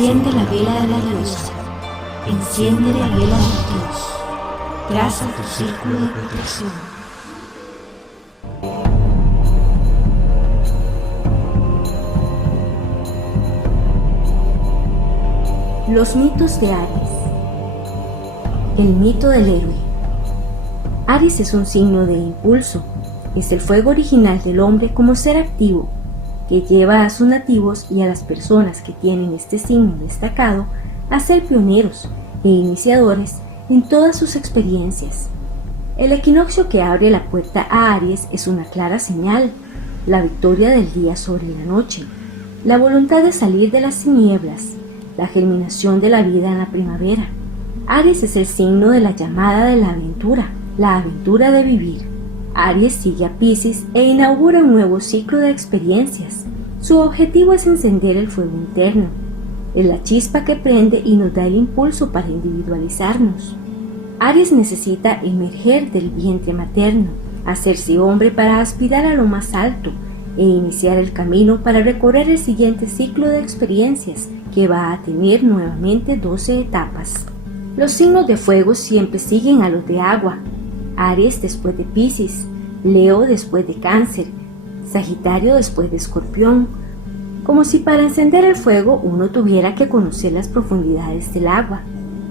Enciende la vela de la diosa, enciende la vela del dios, traza tu círculo de protección. Los mitos de Aries. El mito del héroe. Aries es un signo de impulso, es el fuego original del hombre como ser activo, que lleva a sus nativos y a las personas que tienen este signo destacado a ser pioneros e iniciadores en todas sus experiencias. El equinoccio que abre la puerta a Aries es una clara señal, la victoria del día sobre la noche, la voluntad de salir de las tinieblas, la germinación de la vida en la primavera. Aries es el signo de la llamada de la aventura de vivir. Aries sigue a Piscis e inaugura un nuevo ciclo de experiencias. Su objetivo es encender el fuego interno, es la chispa que prende y nos da el impulso para individualizarnos. Aries necesita emerger del vientre materno, hacerse hombre para aspirar a lo más alto e iniciar el camino para recorrer el siguiente ciclo de experiencias que va a tener nuevamente 12 etapas. Los signos de fuego siempre siguen a los de agua. Aries después de Piscis, Leo después de Cáncer, Sagitario después de Escorpión, como si para encender el fuego uno tuviera que conocer las profundidades del agua.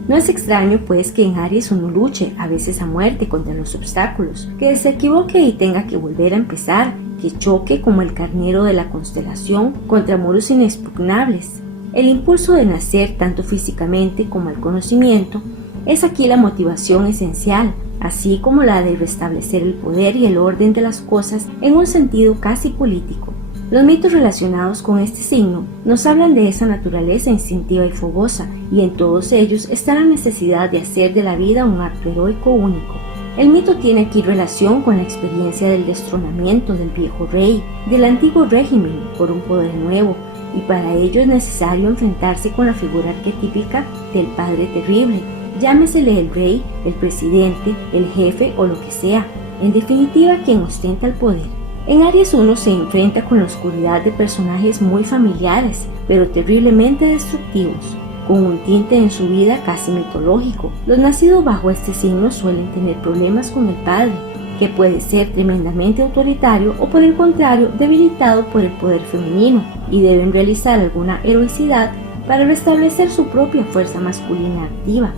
No es extraño pues que en Aries uno luche, a veces a muerte, contra los obstáculos, que se equivoque y tenga que volver a empezar, que choque como el carnero de la constelación contra muros inexpugnables. El impulso de nacer, tanto físicamente como el conocimiento, es aquí la motivación esencial, así como la de restablecer el poder y el orden de las cosas en un sentido casi político. Los mitos relacionados con este signo nos hablan de esa naturaleza instintiva y fogosa, y en todos ellos está la necesidad de hacer de la vida un acto heroico único. El mito tiene aquí relación con la experiencia del destronamiento del viejo rey, del antiguo régimen por un poder nuevo, y para ello es necesario enfrentarse con la figura arquetípica del padre terrible, llámesele el rey, el presidente, el jefe o lo que sea, en definitiva quien ostenta el poder. En Aries uno se enfrenta con la oscuridad de personajes muy familiares, pero terriblemente destructivos, con un tinte en su vida casi mitológico. Los nacidos bajo este signo suelen tener problemas con el padre, que puede ser tremendamente autoritario o por el contrario debilitado por el poder femenino, y deben realizar alguna heroicidad para restablecer su propia fuerza masculina activa.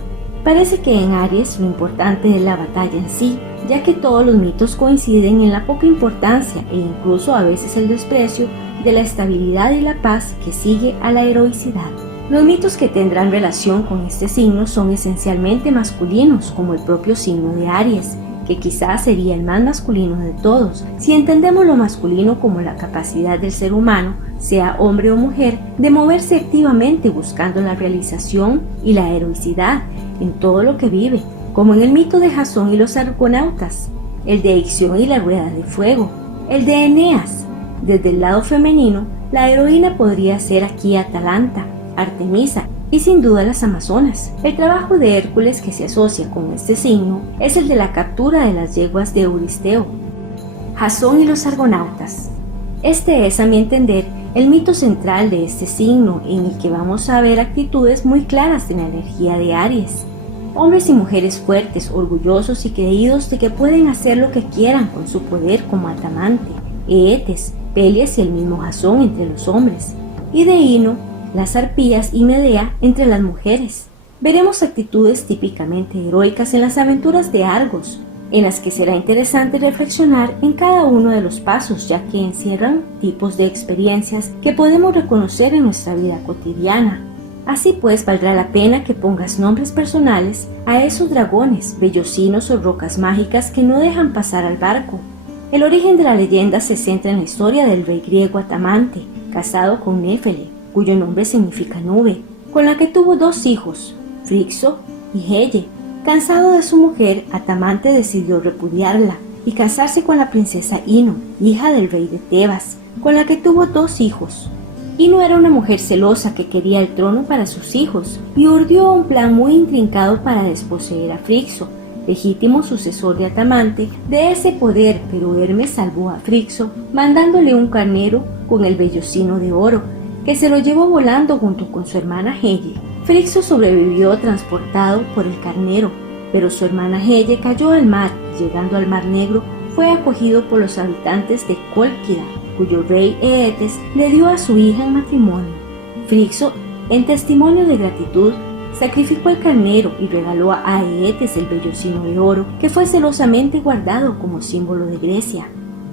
Parece que en Aries lo importante es la batalla en sí, ya que todos los mitos coinciden en la poca importancia e incluso a veces el desprecio de la estabilidad y la paz que sigue a la heroicidad. Los mitos que tendrán relación con este signo son esencialmente masculinos, como el propio signo de Aries, que quizás sería el más masculino de todos, si entendemos lo masculino como la capacidad del ser humano, sea hombre o mujer, de moverse activamente buscando la realización y la heroicidad en todo lo que vive, como en el mito de Jasón y los argonautas, el de Ixión y la rueda de fuego, el de Eneas. Desde el lado femenino, la heroína podría ser aquí Atalanta, Artemisa y sin duda las Amazonas. El trabajo de Hércules que se asocia con este signo es el de la captura de las yeguas de Euristeo. Jasón y los argonautas. Este es, a mi entender, el mito central de este signo, en el que vamos a ver actitudes muy claras en la energía de Aries. Hombres y mujeres fuertes, orgullosos y creídos de que pueden hacer lo que quieran con su poder, como Atamante, Eetes, Pelias y el mismo Jasón entre los hombres, y de Ino, las arpías y Medea entre las mujeres. Veremos actitudes típicamente heroicas en las aventuras de Argos, en las que será interesante reflexionar en cada uno de los pasos, ya que encierran tipos de experiencias que podemos reconocer en nuestra vida cotidiana. Así pues, valdrá la pena que pongas nombres personales a esos dragones, vellocinos o rocas mágicas que no dejan pasar al barco. El origen de la leyenda se centra en la historia del rey griego Atamante, casado con Néfele, cuyo nombre significa nube, con la que tuvo 2 hijos, Frixo y Helle. Cansado de su mujer, Atamante decidió repudiarla y casarse con la princesa Ino, hija del rey de Tebas, con la que tuvo 2 hijos. Ino era una mujer celosa que quería el trono para sus hijos y urdió un plan muy intrincado para desposeer a Frixo, legítimo sucesor de Atamante, de ese poder, pero Hermes salvó a Frixo mandándole un carnero con el vellocino de oro, que se lo llevó volando junto con su hermana Helle. Frixo sobrevivió transportado por el carnero, pero su hermana Helle cayó al mar y, llegando al Mar Negro, fue acogido por los habitantes de Cólquida, cuyo rey Eetes le dio a su hija en matrimonio. Frixo, en testimonio de gratitud, sacrificó el carnero y regaló a Eetes el vellocino de oro, que fue celosamente guardado como símbolo de Grecia.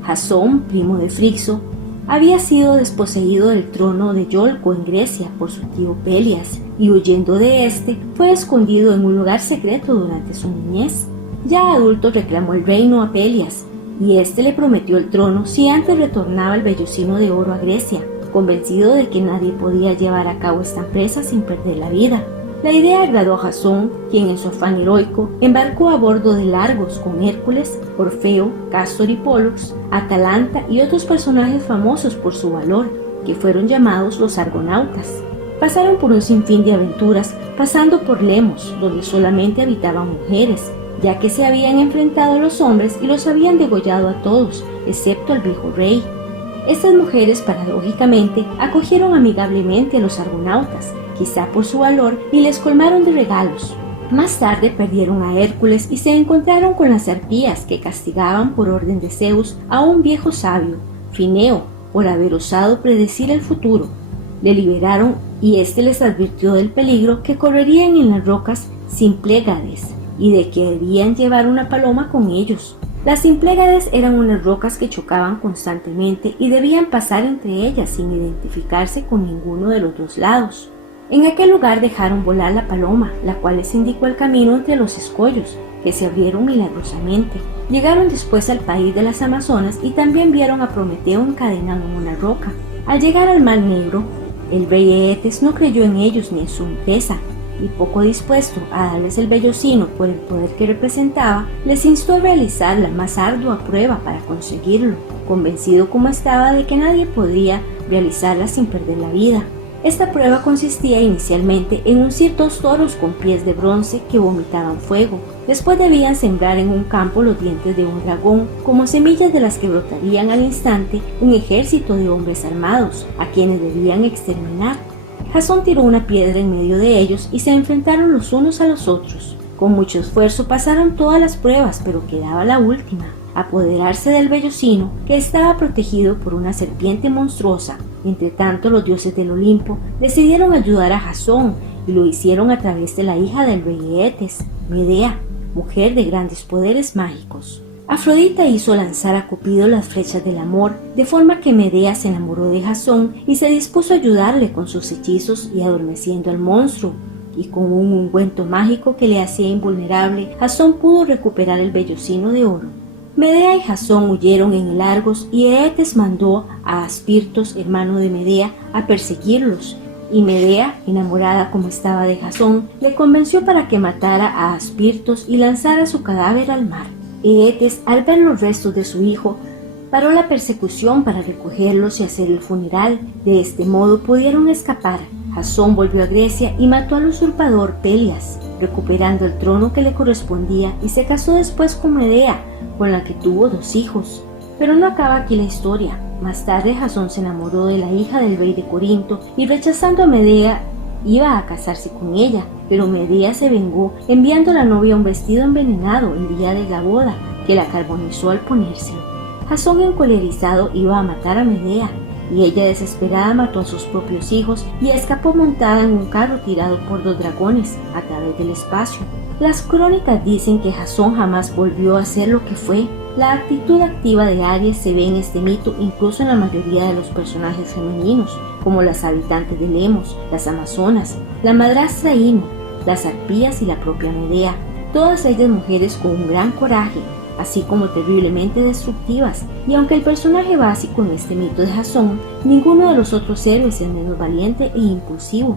Jasón, primo de Frixo, había sido desposeído del trono de Iolco en Grecia por su tío Pelias, y huyendo de este, fue escondido en un lugar secreto durante su niñez. Ya adulto reclamó el reino a Pelias, y éste le prometió el trono si antes retornaba el vellocino de oro a Grecia, convencido de que nadie podía llevar a cabo esta empresa sin perder la vida. La idea agradó a Jasón, quien en su afán heroico embarcó a bordo de Argos con Hércules, Orfeo, Cástor y Pólux, Atalanta y otros personajes famosos por su valor, que fueron llamados los argonautas. Pasaron por un sinfín de aventuras, pasando por Lemos, donde solamente habitaban mujeres, ya que se habían enfrentado a los hombres y los habían degollado a todos, excepto al viejo rey. Estas mujeres, paradójicamente, acogieron amigablemente a los argonautas, quizá por su valor, y les colmaron de regalos. Más tarde perdieron a Hércules y se encontraron con las arpías, que castigaban por orden de Zeus a un viejo sabio, Fineo, por haber osado predecir el futuro. Le liberaron y éste les advirtió del peligro que correrían en las rocas Simplégades y de que debían llevar una paloma con ellos. Las Simplégades eran unas rocas que chocaban constantemente y debían pasar entre ellas sin identificarse con ninguno de los dos lados. En aquel lugar dejaron volar la paloma, la cual les indicó el camino entre los escollos, que se abrieron milagrosamente. Llegaron después al país de las Amazonas y también vieron a Prometeo encadenado en una roca. Al llegar al Mar Negro, el rey Eetes no creyó en ellos ni en su empresa, y poco dispuesto a darles el vellocino por el poder que representaba, les instó a realizar la más ardua prueba para conseguirlo, convencido como estaba de que nadie podría realizarla sin perder la vida. Esta prueba consistía inicialmente en uncir 2 toros con pies de bronce que vomitaban fuego. Después debían sembrar en un campo los dientes de un dragón, como semillas de las que brotarían al instante un ejército de hombres armados, a quienes debían exterminar. Jasón tiró una piedra en medio de ellos y se enfrentaron los unos a los otros. Con mucho esfuerzo pasaron todas las pruebas, pero quedaba la última: apoderarse del vellocino, que estaba protegido por una serpiente monstruosa. Entretanto, los dioses del Olimpo decidieron ayudar a Jasón y lo hicieron a través de la hija del rey Eetes, Medea, mujer de grandes poderes mágicos. Afrodita hizo lanzar a Cupido las flechas del amor, de forma que Medea se enamoró de Jasón y se dispuso a ayudarle con sus hechizos y adormeciendo al monstruo. Y con un ungüento mágico que le hacía invulnerable, Jasón pudo recuperar el vellocino de oro. Medea y Jasón huyeron en el Argos y Eetes mandó a Aspirtos, hermano de Medea, a perseguirlos. Y Medea, enamorada como estaba de Jasón, le convenció para que matara a Aspirtos y lanzara su cadáver al mar. Eetes, al ver los restos de su hijo, paró la persecución para recogerlos y hacer el funeral. De este modo pudieron escapar. Jasón volvió a Grecia y mató al usurpador Pelias, recuperando el trono que le correspondía, y se casó después con Medea, con la que tuvo 2 hijos. Pero no acaba aquí la historia. Más tarde Jasón se enamoró de la hija del rey de Corinto y, rechazando a Medea, iba a casarse con ella, pero Medea se vengó enviando a la novia un vestido envenenado el día de la boda, que la carbonizó al ponérselo. Jasón, encolerizado, iba a matar a Medea, y ella, desesperada, mató a sus propios hijos y escapó montada en un carro tirado por 2 dragones a través del espacio. Las crónicas dicen que Jasón jamás volvió a ser lo que fue. La actitud activa de Aries se ve en este mito incluso en la mayoría de los personajes femeninos, como las habitantes de Lemos, las Amazonas, la madrastra Ino, las arpías y la propia Medea, todas ellas mujeres con un gran coraje, así como terriblemente destructivas. Y aunque el personaje básico en este mito de Jasón, ninguno de los otros héroes es menos valiente e impulsivo.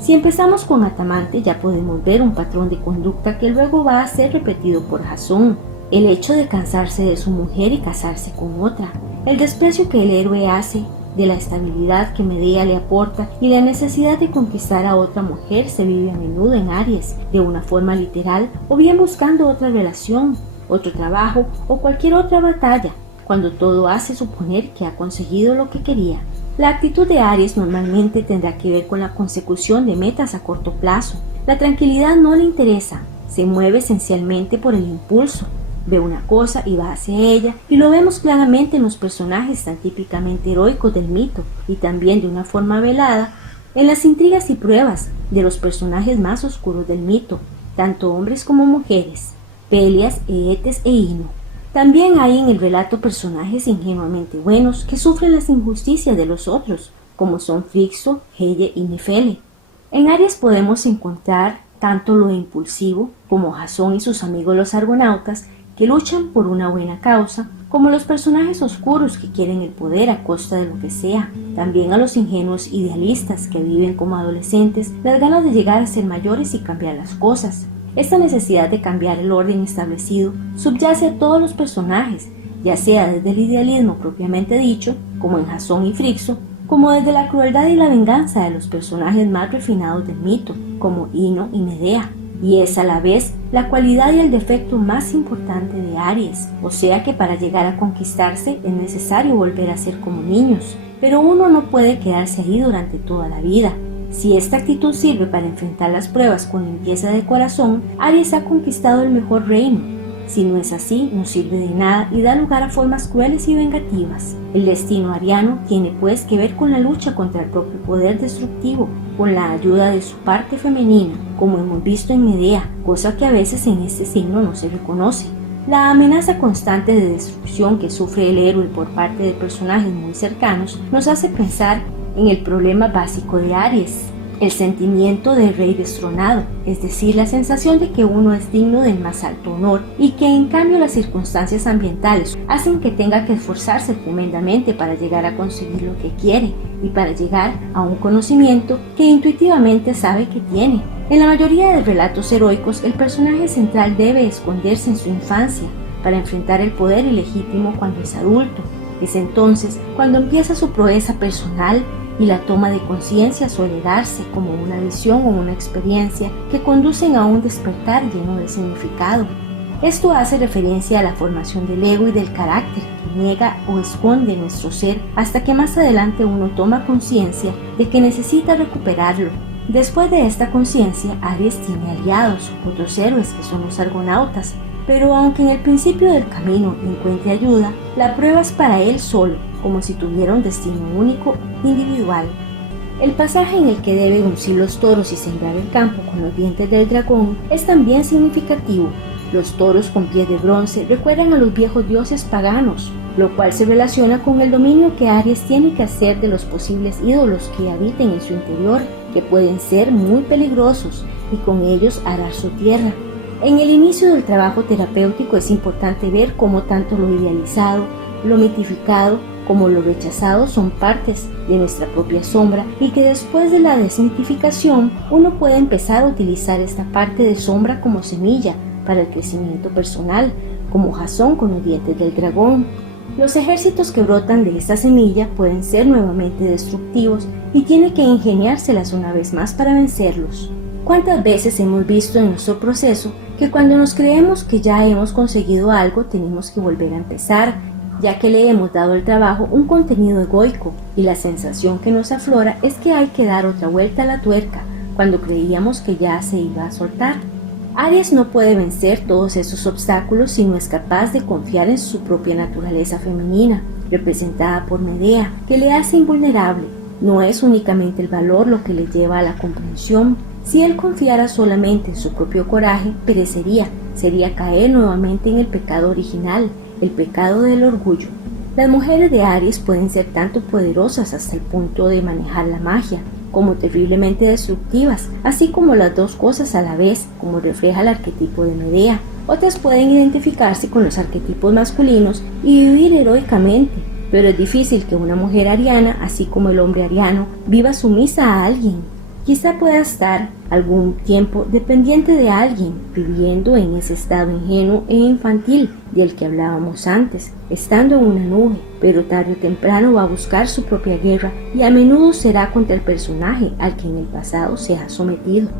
Si empezamos con Atamante, ya podemos ver un patrón de conducta que luego va a ser repetido por Jasón: el hecho de cansarse de su mujer y casarse con otra, el desprecio que el héroe hace de la estabilidad que Medea le aporta, y la necesidad de conquistar a otra mujer se vive a menudo en Aries, de una forma literal o bien buscando otra relación, otro trabajo o cualquier otra batalla, cuando todo hace suponer que ha conseguido lo que quería. La actitud de Aries normalmente tendrá que ver con la consecución de metas a corto plazo. La tranquilidad no le interesa, se mueve esencialmente por el impulso. Ve una cosa y va hacia ella, y lo vemos claramente en los personajes tan típicamente heroicos del mito, y también de una forma velada en las intrigas y pruebas de los personajes más oscuros del mito, tanto hombres como mujeres, Pelias, Eetes e Ino. También hay en el relato personajes ingenuamente buenos que sufren las injusticias de los otros, como son Frixo, Helle y Nefele. En Aries podemos encontrar tanto lo impulsivo, como Jasón y sus amigos los argonautas, que luchan por una buena causa, como los personajes oscuros que quieren el poder a costa de lo que sea. También a los ingenuos idealistas que viven como adolescentes las ganas de llegar a ser mayores y cambiar las cosas. Esta necesidad de cambiar el orden establecido subyace a todos los personajes, ya sea desde el idealismo propiamente dicho, como en Jasón y Frixo, como desde la crueldad y la venganza de los personajes más refinados del mito, como Ino y Medea. Y es a la vez la cualidad y el defecto más importante de Aries, o sea que para llegar a conquistarse es necesario volver a ser como niños, pero uno no puede quedarse ahí durante toda la vida. Si esta actitud sirve para enfrentar las pruebas con limpieza de corazón, Aries ha conquistado el mejor reino. Si no es así, no sirve de nada y da lugar a formas crueles y vengativas. El destino ariano tiene pues que ver con la lucha contra el propio poder destructivo, con la ayuda de su parte femenina, como hemos visto en Medea, cosa que a veces en este signo no se reconoce. La amenaza constante de destrucción que sufre el héroe por parte de personajes muy cercanos nos hace pensar en el problema básico de Aries, el sentimiento del rey destronado, es decir, la sensación de que uno es digno del más alto honor y que en cambio las circunstancias ambientales hacen que tenga que esforzarse tremendamente para llegar a conseguir lo que quiere y para llegar a un conocimiento que intuitivamente sabe que tiene. En la mayoría de relatos heroicos, el personaje central debe esconderse en su infancia para enfrentar el poder ilegítimo cuando es adulto. Es entonces cuando empieza su proeza personal y la toma de conciencia suele darse como una visión o una experiencia que conducen a un despertar lleno de significado. Esto hace referencia a la formación del ego y del carácter que niega o esconde nuestro ser hasta que más adelante uno toma conciencia de que necesita recuperarlo. Después de esta conciencia, Aries tiene aliados, otros héroes que son los argonautas, pero aunque en el principio del camino encuentre ayuda, la prueba es para él solo, como si tuviera un destino único, individual. El pasaje en el que debe uncir los toros y sembrar el campo con los dientes del dragón es también significativo. Los toros con pies de bronce recuerdan a los viejos dioses paganos, lo cual se relaciona con el dominio que Aries tiene que hacer de los posibles ídolos que habiten en su interior, que pueden ser muy peligrosos, y con ellos arar su tierra. En el inicio del trabajo terapéutico es importante ver cómo tanto lo idealizado, lo mitificado, como lo rechazado son partes de nuestra propia sombra y que después de la desidentificación uno puede empezar a utilizar esta parte de sombra como semilla para el crecimiento personal, como Jasón con los dientes del dragón. Los ejércitos que brotan de esta semilla pueden ser nuevamente destructivos y tiene que ingeniárselas una vez más para vencerlos. ¿Cuántas veces hemos visto en nuestro proceso que cuando nos creemos que ya hemos conseguido algo tenemos que volver a empezar, ya que le hemos dado al trabajo un contenido egoico y la sensación que nos aflora es que hay que dar otra vuelta a la tuerca cuando creíamos que ya se iba a soltar? Aries no puede vencer todos esos obstáculos si no es capaz de confiar en su propia naturaleza femenina, representada por Medea, que le hace invulnerable. No es únicamente el valor lo que le lleva a la comprensión. Si él confiara solamente en su propio coraje, perecería, sería caer nuevamente en el pecado original, el pecado del orgullo. Las mujeres de Aries pueden ser tanto poderosas hasta el punto de manejar la magia, como terriblemente destructivas, así como las dos cosas a la vez, como refleja el arquetipo de Medea. Otras pueden identificarse con los arquetipos masculinos y vivir heroicamente, pero es difícil que una mujer ariana, así como el hombre ariano, viva sumisa a alguien. Quizá pueda estar algún tiempo dependiente de alguien, viviendo en ese estado ingenuo e infantil del que hablábamos antes, estando en una nube, pero tarde o temprano va a buscar su propia guerra y a menudo será contra el personaje al que en el pasado se ha sometido.